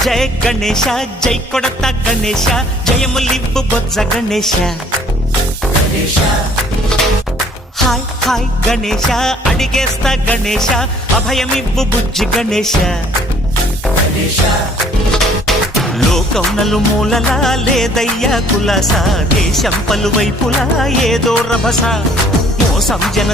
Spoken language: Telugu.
జయ గణేశ జై కొడత గణేశ జయములివ్వు బొజ్జ గణేశ హాయ్ హాయ్ గణేశ అడిగేస్తా గణేశ అభయమివ్వు బుజ్జి గణేశ లోకం నలుమూలలా లేదయ్యా కులాస దేశం పలువైపులా ఏదో రభస మోసం జన